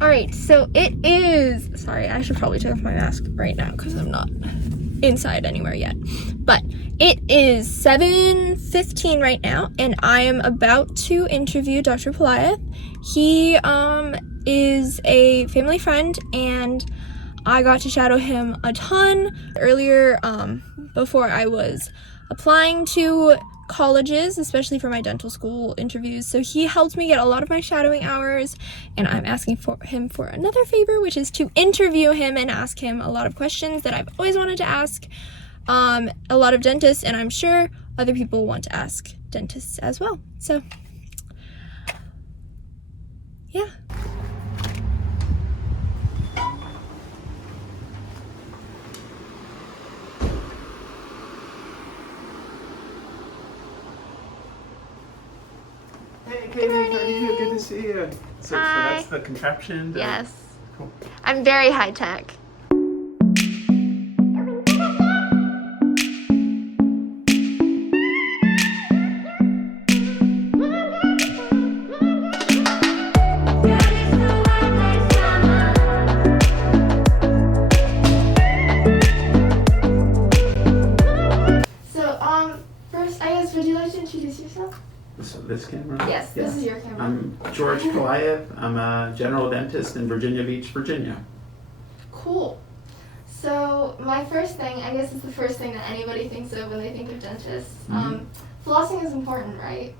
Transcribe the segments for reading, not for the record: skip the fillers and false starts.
All right, so it is, sorry, I should probably take off my mask right now because I'm not inside anywhere yet. But it is 7:15 right now, and I am about to interview Dr. Pelaez. He is a family friend, and I got to shadow him a ton earlier before I was applying to colleges, especially for my dental school interviews. So he helped me get a lot of my shadowing hours, and I'm asking for him for another favor, which is to interview him and ask him a lot of questions that I've always wanted to ask a lot of dentists, and I'm sure other people want to ask dentists as well. So yeah. Hey, Katie, how are you? Good to see you. So Hi. that's the contraption? Yes. Cool. I'm very high tech. So, first, I guess, would you like to introduce yourself? So this camera? Yes, this is your camera. I'm Jorge Pelaez. I'm a general dentist in Virginia Beach, Virginia. Cool. So my first thing, I guess, is the first thing that anybody thinks of when they think of dentists. Flossing is important, right?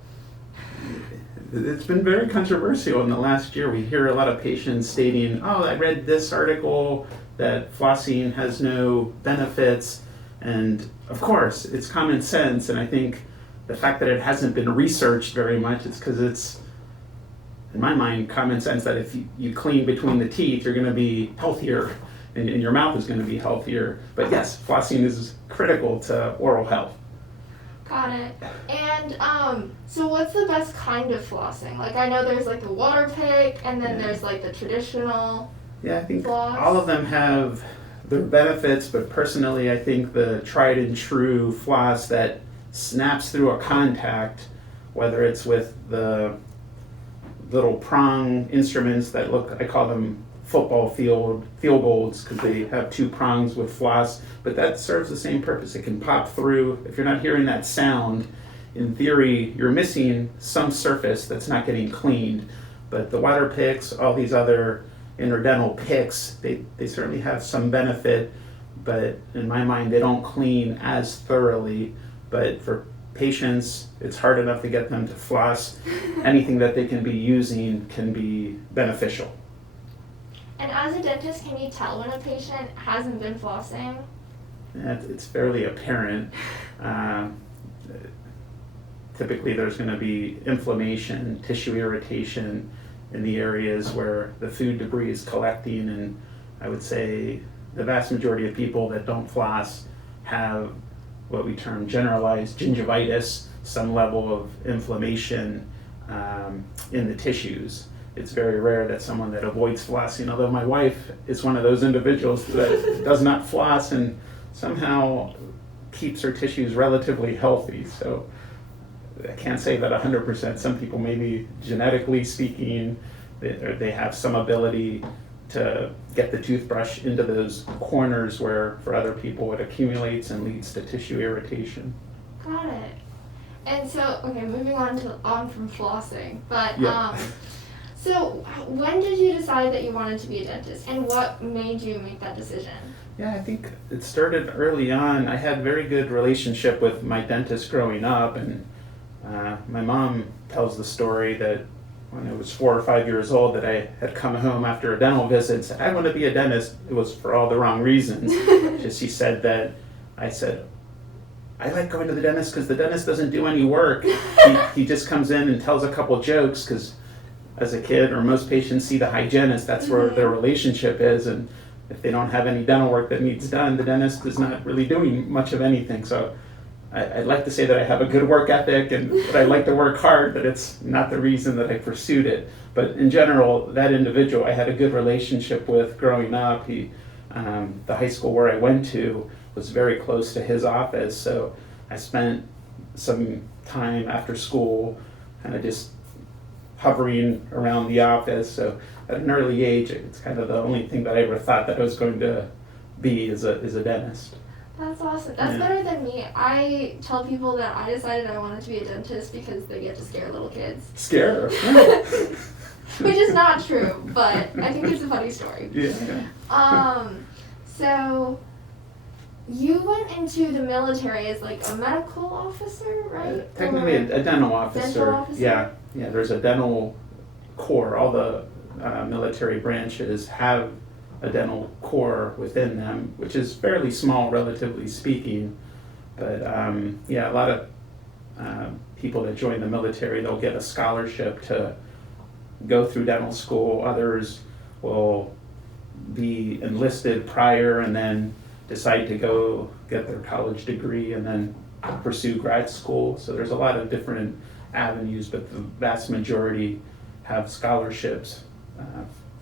It's been very controversial in the last year. We hear a lot of patients stating, oh, I read this article that flossing has no benefits. And of course, it's common sense. And I think the fact that it hasn't been researched very much is because it's, in my mind, common sense that if you clean between the teeth, you're going to be healthier and your mouth is going to be healthier. But yes, flossing is critical to oral health. Got it. And so what's the best kind of flossing? Like, I know there's like the water pick, and then there's like the traditional. Yeah, I think floss. all of them have their benefits, but personally, I think the tried and true floss that snaps through a contact, whether it's with the little prong instruments that look, I call them football field goals because they have two prongs with floss, but that serves the same purpose. It can pop through. If you're not hearing that sound, in theory, you're missing some surface that's not getting cleaned. But the water picks, all these other interdental picks, they certainly have some benefit, but in my mind, they don't clean as thoroughly. But for patients, it's hard enough to get them to floss. Anything that they can be using can be beneficial. And as a dentist, can you tell when a patient hasn't been flossing? It's fairly apparent. Typically, there's going to be inflammation, tissue irritation in the areas where the food debris is collecting, and I would say the vast majority of people that don't floss have what we term generalized gingivitis, some level of inflammation in the tissues. It's very rare that someone that avoids flossing, although my wife is one of those individuals that does not floss and somehow keeps her tissues relatively healthy. So I can't say that 100%. Some people, maybe genetically speaking, they have some ability to get the toothbrush into those corners where for other people it accumulates and leads to tissue irritation. Got it. And so, okay, moving on from flossing, but Yeah. So when did you decide that you wanted to be a dentist, and what made you make that decision? Yeah, I think it started early on. I had a very good relationship with my dentist growing up, and my mom tells the story that when I was 4 or 5 years old that I had come home after a dental visit and said, I want to be a dentist. It was for all the wrong reasons. She said that, I said, I like going to the dentist because the dentist doesn't do any work. He just comes in and tells a couple jokes because as a kid, or most patients see the hygienist, that's where their relationship is, and if they don't have any dental work that needs done, the dentist is not really doing much of anything. So I'd like to say that I have a good work ethic and that I like to work hard, but it's not the reason that I pursued it. But in general, that individual I had a good relationship with growing up. The high school where I went to was very close to his office, so I spent some time after school kind of just hovering around the office. So at an early age, it's kind of the only thing that I ever thought that I was going to be is a dentist. That's awesome. That's better than me. I tell people that I decided I wanted to be a dentist because they get to scare little kids. Scare? Which is not true, but I think it's a funny story. Yeah. So you went into the military as like a medical officer, right? Technically a dental officer. Dental officer? Yeah. There's a dental corps. All the military branches have a dental corps within them, which is fairly small, relatively speaking. But a lot of people that join the military, they'll get a scholarship to go through dental school. Others will be enlisted prior and then decide to go get their college degree and then pursue grad school. So there's a lot of different avenues, but the vast majority have scholarships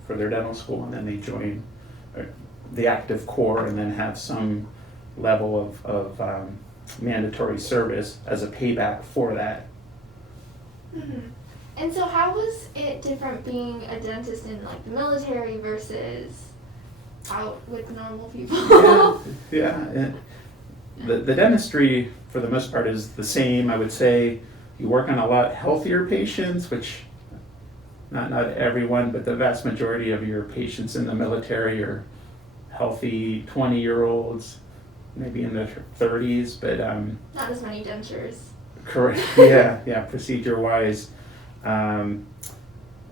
for their dental school, and then they join the active corps and then have some level of mandatory service as a payback for that. Mm-hmm. And so how was it different being a dentist in like the military versus out with normal people? And the dentistry for the most part is the same. I would say you work on a lot healthier patients, which not everyone, but the vast majority of your patients in the military are healthy 20-year-olds, maybe in their 30s, but not as many dentures. Correct. Yeah. Procedure-wise, on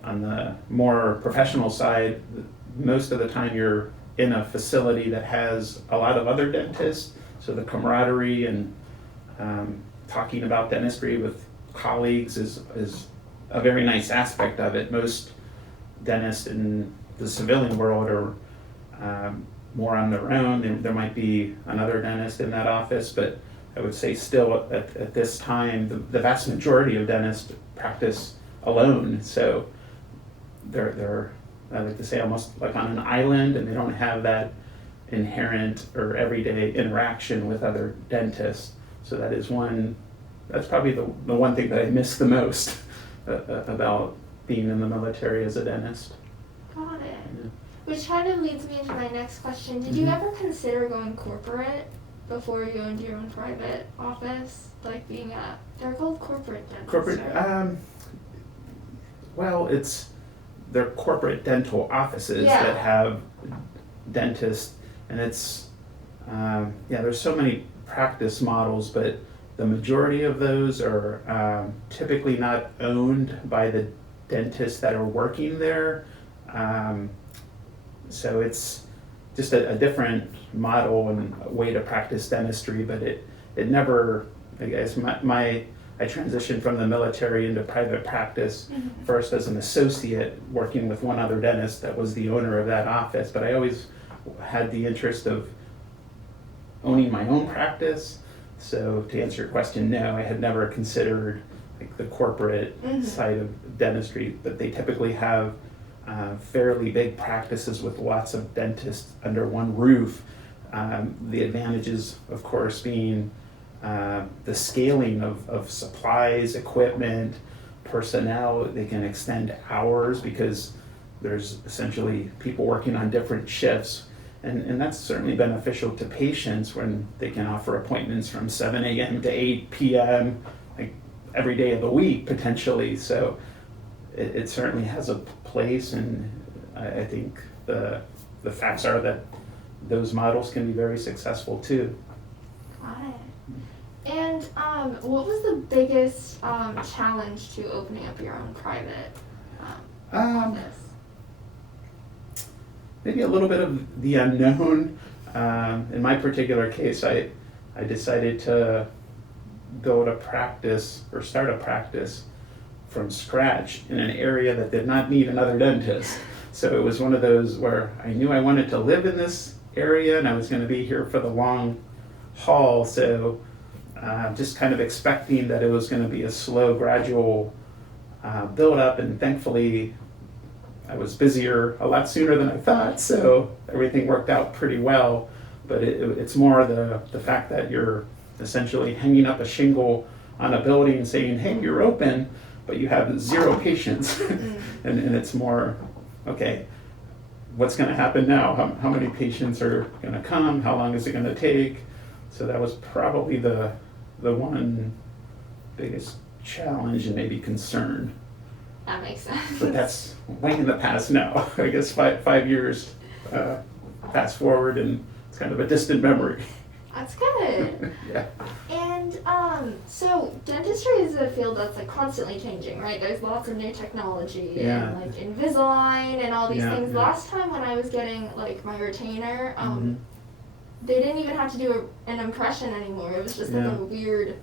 the more professional side, most of the time you're in a facility that has a lot of other dentists, so the camaraderie and talking about dentistry with colleagues is a very nice aspect of it. Most dentists in the civilian world are more on their own. There might be another dentist in that office, but I would say still at this time, the vast majority of dentists practice alone. So they're I like to say almost like on an island, and they don't have that inherent or everyday interaction with other dentists. So that's probably the one thing that I miss the most about being in the military as a dentist. Got it. Yeah. Which kind of leads me into my next question. Did you ever consider going corporate before you go into your own private office? Like being they're called corporate dentists. Corporate, right? Well, they're corporate dental offices that have dentists, and it's, there's so many practice models, but the majority of those are typically not owned by the dentists that are working there. So it's just a different model and way to practice dentistry, but it never, I guess, I transitioned from the military into private practice, first as an associate working with one other dentist that was the owner of that office, but I always had the interest of owning my own practice. So to answer your question, no, I had never considered like the corporate side of dentistry, but they typically have fairly big practices with lots of dentists under one roof. The advantages, of course, being the scaling of supplies, equipment, personnel. They can extend hours because there's essentially people working on different shifts. And that's certainly beneficial to patients when they can offer appointments from 7 a.m. to 8 p.m. like every day of the week potentially. So it certainly has a place, and I think the facts are that those models can be very successful too. Got it. And what was the biggest challenge to opening up your own private office? Maybe a little bit of the unknown. In my particular case, I decided to go to practice or start a practice from scratch in an area that did not need another dentist. So it was one of those where I knew I wanted to live in this area and I was going to be here for the long haul. So just kind of expecting that it was going to be a slow, gradual build up, and thankfully I was busier a lot sooner than I thought, so everything worked out pretty well. But it's more the fact that you're essentially hanging up a shingle on a building saying, hey, you're open, but you have 0 patients. and it's more, okay, what's going to happen now? How many patients are going to come? How long is it going to take? So that was probably the one biggest challenge and maybe concern. That makes sense. But that's way in the past now. I guess 5 years fast forward, and it's kind of a distant memory. That's good. Yeah. And so dentistry is a field that's like constantly changing, right? There's lots of new technology and like Invisalign and all these things. Last time when I was getting like my retainer, they didn't even have to do an impression anymore. It was just like a weird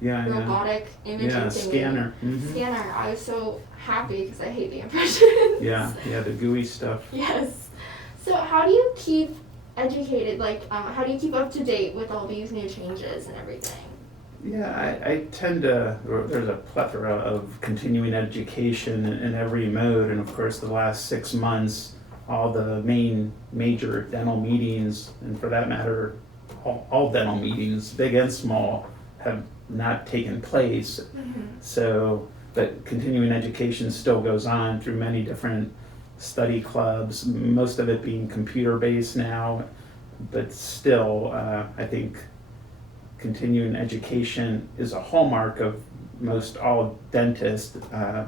robotic imaging thing. Scanner. Scanner. I was so happy because I hate the impressions. Yeah, the gooey stuff. Yes. So how do you keep educated? Like, how do you keep up to date with all these new changes and everything? Yeah, I tend to, there's a plethora of continuing education in every mode, and of course the last 6 months, all the major dental meetings, and for that matter, all dental meetings, big and small, have not taken place. So, but continuing education still goes on through many different study clubs, most of it being computer-based now, but still, I think continuing education is a hallmark of most all dentists. I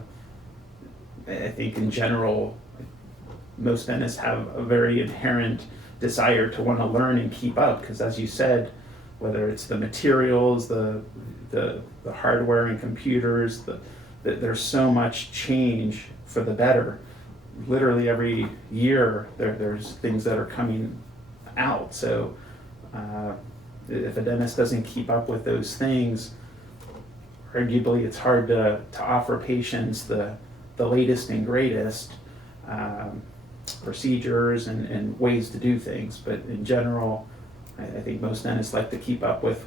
think in general, most dentists have a very inherent desire to want to learn and keep up, because as you said, whether it's the materials, the hardware and computers, there's so much change for the better. Literally every year there's things that are coming out. So if a dentist doesn't keep up with those things, arguably it's hard to offer patients the latest and greatest procedures and ways to do things. But in general, I think most dentists like to keep up with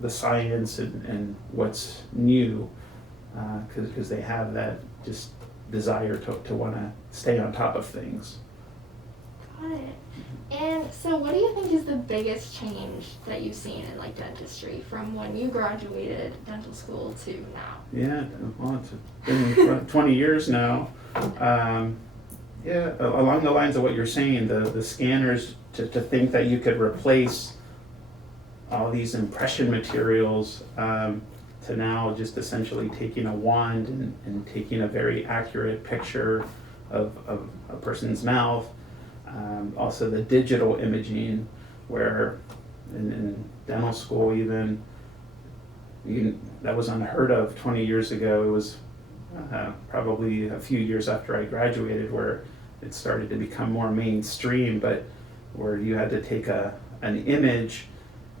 the science and what's new, because they have that just desire to want to stay on top of things. Got it. And so what do you think is the biggest change that you've seen in like dentistry from when you graduated dental school to now? Yeah, well, it's been 20 years now. Along the lines of what you're saying, the scanners, to think that you could replace all these impression materials to now just essentially taking a wand and taking a very accurate picture of a person's mouth. Also the digital imaging, where in dental school even, that was unheard of 20 years ago. It was probably a few years after I graduated where it started to become more mainstream, but where you had to take an image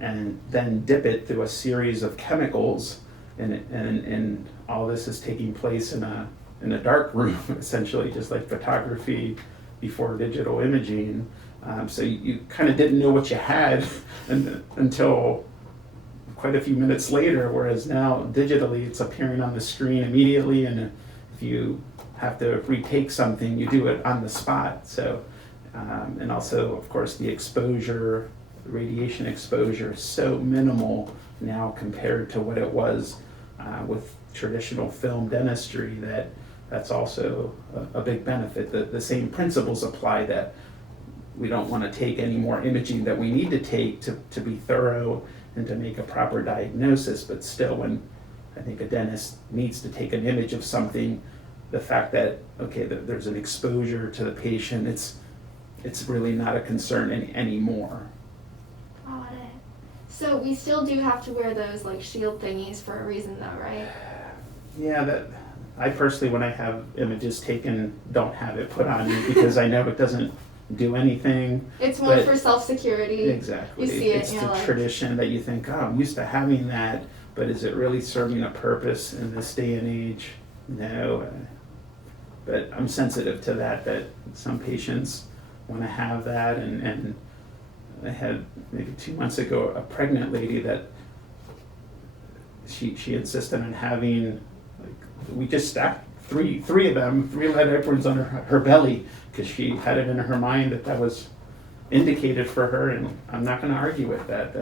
and then dip it through a series of chemicals, and all this is taking place in a dark room, essentially, just like photography before digital imaging. So you kind of didn't know what you had until quite a few minutes later, whereas now digitally it's appearing on the screen immediately, and if you have to retake something, you do it on the spot. So, and also, of course, the exposure, radiation exposure is so minimal now compared to what it was with traditional film dentistry, that's also a big benefit. The same principles apply, that we don't want to take any more imaging that we need to take to be thorough and to make a proper diagnosis, but still when I think a dentist needs to take an image of something, the fact that, okay, there's an exposure to the patient, it's really not a concern anymore. Got it. So we still do have to wear those like shield thingies for a reason though, right? Yeah, I personally, when I have images taken, don't have it put on me because I know it doesn't do anything. It's more for self-security. Exactly. You see it, it's the tradition that you think, oh, I'm used to having that, but is it really serving a purpose in this day and age? No. But I'm sensitive to that some patients want to have that, and I had maybe 2 months ago a pregnant lady that she insisted on having, like, we just stacked three of them, 3 lead aprons on her belly, because she had it in her mind that was indicated for her, and I'm not going to argue with that.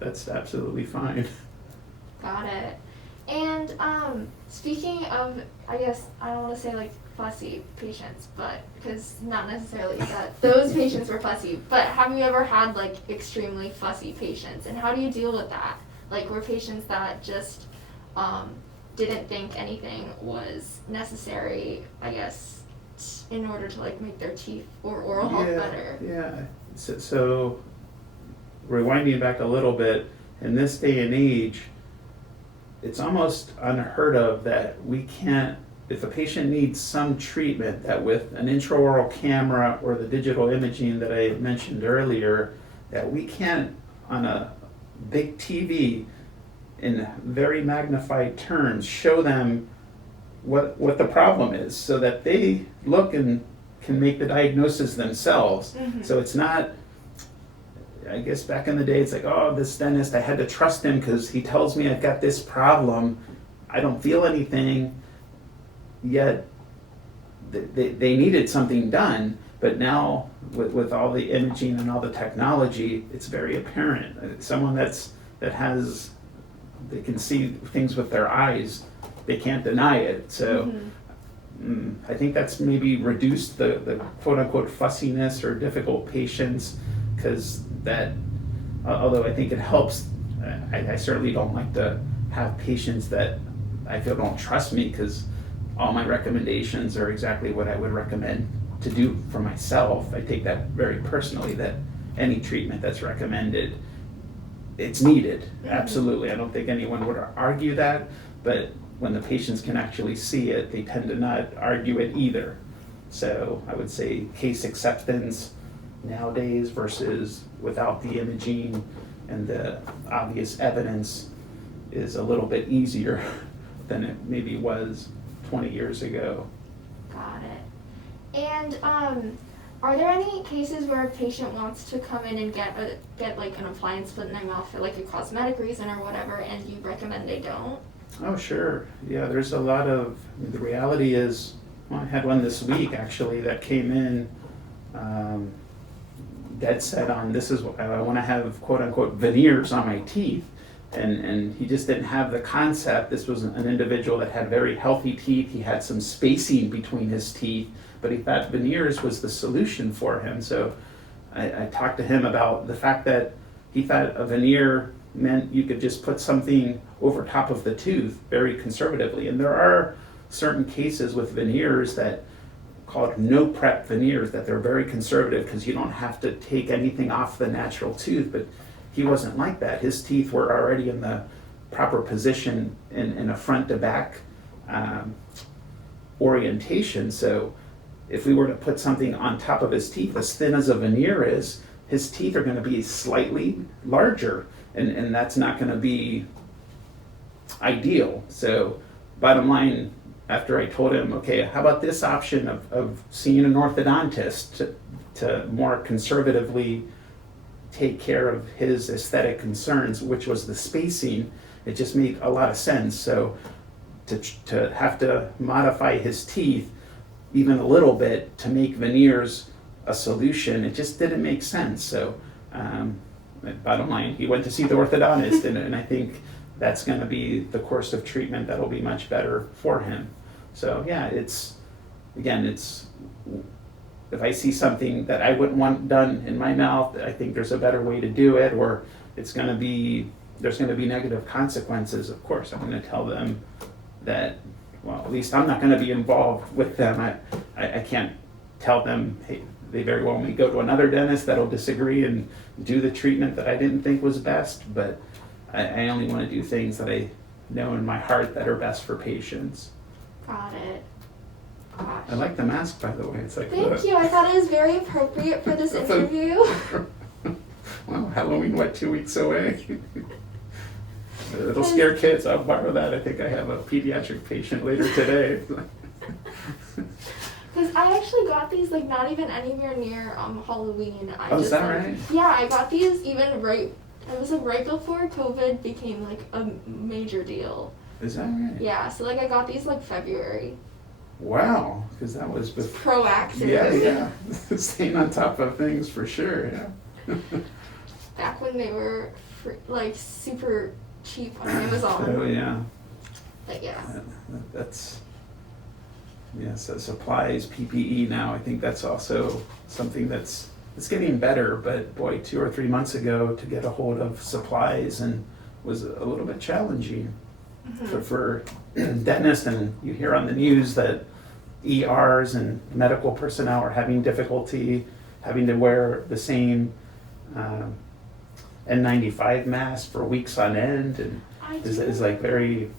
That's absolutely fine. Got it. And speaking of, I guess, I don't want to say like fussy patients, but because not necessarily that those patients were fussy, but have you ever had like extremely fussy patients, and how do you deal with that? Like, were patients that just didn't think anything was necessary, I guess, in order to like make their teeth or oral health better? Yeah. So rewinding back a little bit, in this day and age, it's almost unheard of that we can't, if a patient needs some treatment, that with an intraoral camera or the digital imaging that I mentioned earlier, that we can't, on a big TV, in very magnified terms, show them what the problem is, so that they look and can make the diagnosis themselves. Mm-hmm. So it's not, I guess back in the day, it's like, oh, this dentist, I had to trust him because he tells me I've got this problem. I don't feel anything, yet they needed something done. But now, with all the imaging and all the technology, it's very apparent. Someone that has, they can see things with their eyes, they can't deny it. So I think that's maybe reduced the quote-unquote fussiness or difficult patients, because that, although I think it helps, I certainly don't like to have patients that I feel don't trust me, because all my recommendations are exactly what I would recommend to do for myself. I take that very personally, that any treatment that's recommended, it's needed, absolutely. I don't think anyone would argue that, but when the patients can actually see it, they tend to not argue it either. So I would say case acceptance nowadays versus without the imaging and the obvious evidence is a little bit easier than it maybe was 20 years ago. Got it. And are there any cases where a patient wants to come in and get like an appliance put in their mouth for like a cosmetic reason or whatever, and you recommend they don't? Oh, sure. Yeah, there's a lot of, the reality is, well, I had one this week actually that came in dead set on, this is what I want to have, quote unquote, veneers on my teeth. And he just didn't have the concept. This was an individual that had very healthy teeth. He had some spacing between his teeth, but he thought veneers was the solution for him. So I talked to him about the fact that he thought a veneer meant you could just put something over top of the tooth very conservatively. And there are certain cases with veneers that called no prep veneers, that they're very conservative because you don't have to take anything off the natural tooth. But he wasn't like that. His teeth were already in the proper position in a front to back orientation. So if we were to put something on top of his teeth as thin as a veneer is, his teeth are going to be slightly larger, and that's not going to be ideal. So bottom line, after I told him, okay, how about this option of seeing an orthodontist to more conservatively take care of his aesthetic concerns, which was the spacing, it just made a lot of sense. So to have to modify his teeth even a little bit to make veneers a solution, it just didn't make sense. So bottom line, he went to see the orthodontist, and I think that's going to be the course of treatment that'll be much better for him. So yeah, it's if I see something that I wouldn't want done in my mouth, I think there's a better way to do it, or there's going to be negative consequences. Of course, I'm going to tell them that, well, at least I'm not going to be involved with them. I can't tell them, hey, they very well may go to another dentist that'll disagree and do the treatment that I didn't think was best, but I only want to do things that I know in my heart that are best for patients. Got it. Gosh. I like the mask, by the way. It's like, thank you. I thought it was very appropriate for this interview. Well, Halloween, 2 weeks away? It'll scare kids. I'll borrow that. I think I have a pediatric patient later today. Because I actually got these like not even anywhere near Halloween. Is that right? Yeah, I got these even right. It was like right before COVID became like a major deal. Is that right? Yeah, so like I got these like February. Wow, because that was proactive. Yeah. Staying on top of things for sure. Yeah. Back when they were like super cheap on Amazon. Oh yeah. But yeah. That's, yeah, so supplies, PPE now, I think that's also something it's getting better, but boy, 2 or 3 months ago to get a hold of supplies and was a little bit challenging for dentists, and you hear on the news that ERs and medical personnel are having difficulty having to wear the same N95 mask for weeks on end, and is like very,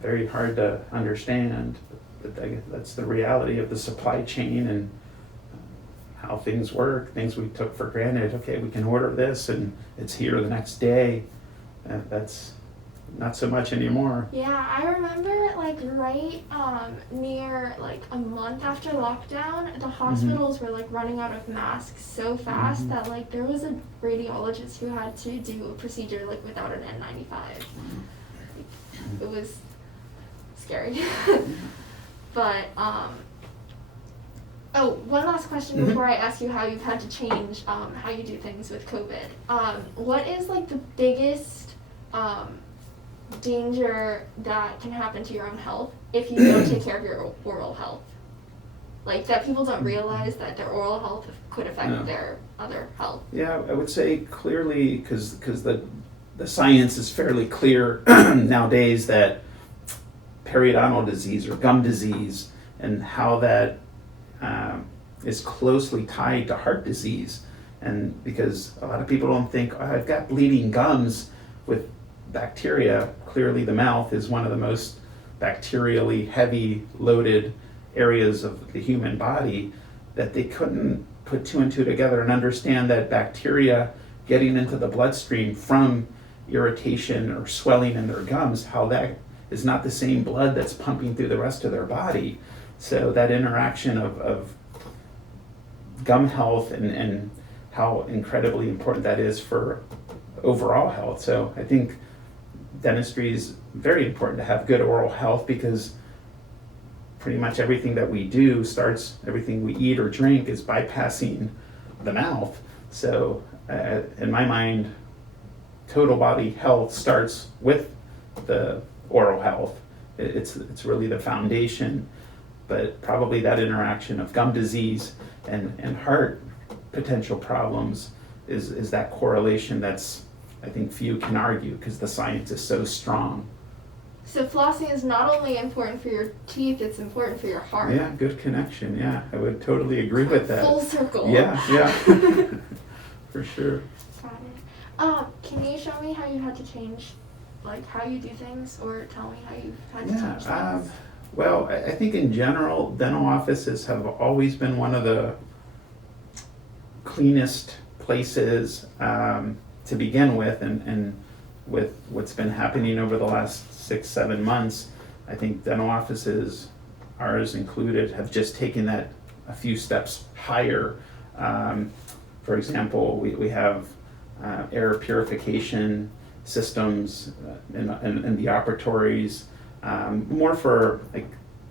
very hard to understand. But that's the reality of the supply chain and how things work, things we took for granted. Okay, we can order this and it's here the next day. That's not so much anymore. Yeah, I remember like right near like a month after lockdown, the hospitals were like running out of masks so fast that like there was a radiologist who had to do a procedure like without an N95. Like, it was scary. But oh, one last question before I ask you how you've had to change how you do things with COVID. What is like the biggest danger that can happen to your own health if you don't take care of your oral health? Like that people don't realize that their oral health could affect their other health. Yeah, I would say clearly, because the science is fairly clear nowadays, that periodontal disease or gum disease and how that is closely tied to heart disease. And because a lot of people don't think, oh, I've got bleeding gums with bacteria. Clearly the mouth is one of the most bacterially heavy loaded areas of the human body, that they couldn't put 2 and 2 together and understand that bacteria getting into the bloodstream from irritation or swelling in their gums, how that is not the same blood that's pumping through the rest of their body. So that interaction of gum health and how incredibly important that is for overall health. So I think dentistry is very important to have good oral health, because pretty much everything that we do everything we eat or drink is bypassing the mouth. So in my mind, total body health starts with the oral health. It's really the foundation. But probably that interaction of gum disease and heart potential problems is that correlation that's, I think, few can argue, because the science is so strong. So flossing is not only important for your teeth, it's important for your heart. Yeah, good connection. Yeah, I would totally agree with that. Full circle. Yeah, for sure. Got it. Can you show me how you had to change, like how you do things, or tell me how you've had to change things? Well, I think in general, dental offices have always been one of the cleanest places to begin with, and with what's been happening over the last 6-7 months, I think dental offices, ours included, have just taken that a few steps higher. For example, we have air purification systems in the operatories, more for like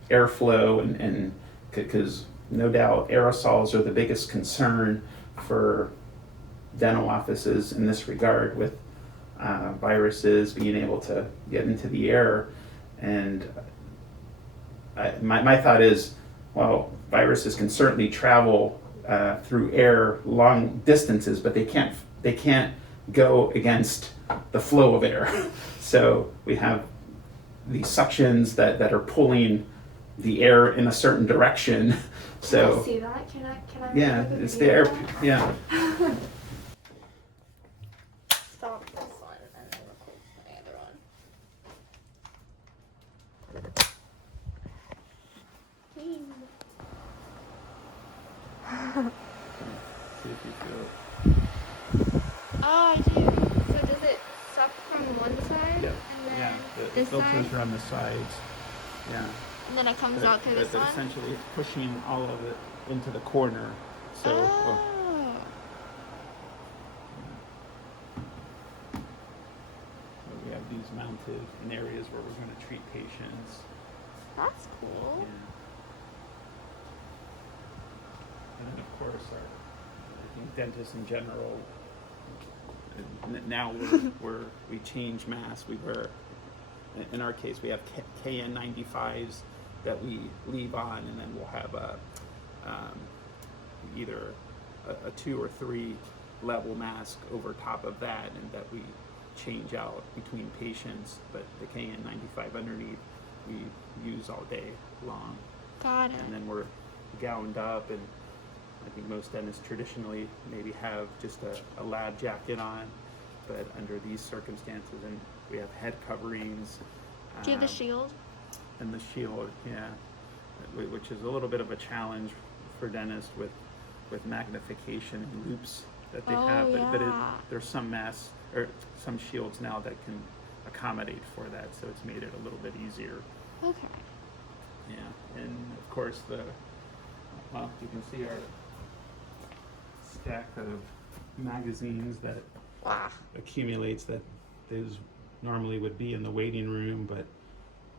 airflow and because no doubt aerosols are the biggest concern for dental offices in this regard, with viruses being able to get into the air. And my thought is, well, viruses can certainly travel through air long distances, but they can't go against the flow of air. So we have these suctions that are pulling the air in a certain direction. So Can I see that? Can I yeah, look at it's the video? air. Yeah. Stop this one and then record my other one. See if you feel it. Oh, I do. So does it suck from one side? Yeah. And then Yeah. The this filters side? are on the sides. Yeah. And then it comes out through this But one? essentially, it's pushing all of it into the corner. So. Oh. We have these mounted in areas where we're going to treat patients. That's cool. Yeah. And then of course I think dentists in general, now we change masks, we wear in our case, we have KN95s that we leave on, and then we'll have either a 2 or 3 level mask over top of that, and that we change out between patients. But the KN95 underneath we use all day long. Got it. And then we're gowned up, and I think most dentists traditionally maybe have just a lab jacket on, but under these circumstances, and we have head coverings. Do you have the shield? And the shield, yeah, which is a little bit of a challenge for dentists with magnification and loops that they have. But there's some masks or some shields now that can accommodate for that, so it's made it a little bit easier. Okay. Yeah, and of course well, you can see our stack of magazines that accumulates, that those normally would be in the waiting room, but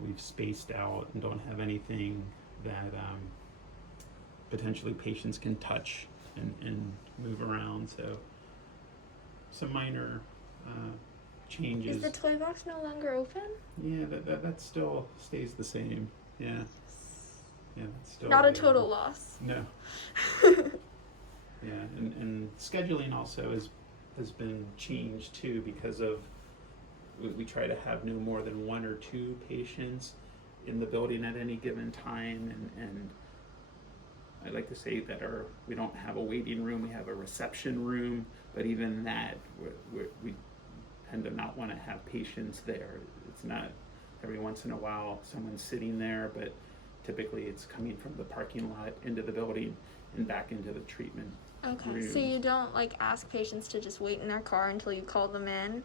we've spaced out and don't have anything that potentially patients can touch and move around. So some minor changes. Is the toy box no longer open? Yeah, that still stays the same. Yeah. Yeah, that's still not a total loss. No. Yeah, and scheduling also has been changed too, because of we try to have no more than 1 or 2 patients in the building at any given time, and I like to say that we don't have a waiting room, we have a reception room, but even that we tend to not want to have patients there. It's not every once in a while someone's sitting there, but typically it's coming from the parking lot into the building and back into the treatment room. So you don't ask patients to just wait in their car until you call them in?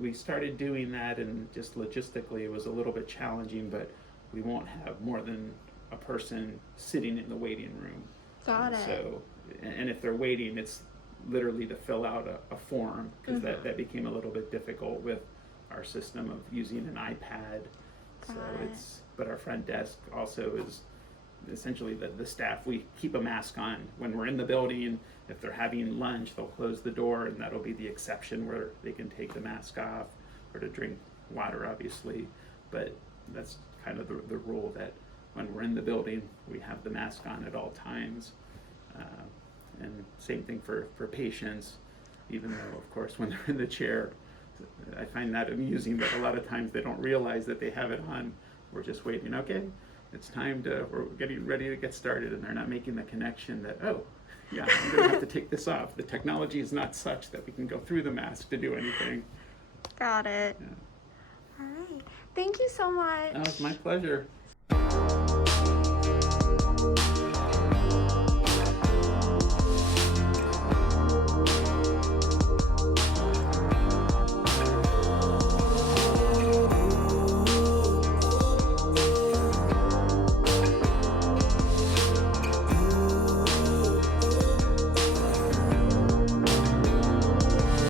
We started doing that, and just logistically it was a little bit challenging, but we won't have more than a person sitting in the waiting room. Got it. So, and if they're waiting, it's literally to fill out a form, because that became a little bit difficult with our system of using an iPad. But our front desk also is essentially the staff. We keep a mask on when we're in the building. If they're having lunch, they'll close the door, and that'll be the exception where they can take the mask off, or to drink water, obviously. But that's kind of the rule, that when we're in the building, we have the mask on at all times. And same thing for patients, even though, of course, when they're in the chair, I find that amusing, but a lot of times they don't realize that they have it on. We're just waiting, okay, it's time we're getting ready to get started, and they're not making the connection that, oh, yeah, I'm going to have to take this off. The technology is not such that we can go through the mask to do anything. Got it. Yeah. All right. Thank you so much. Oh, it's my pleasure.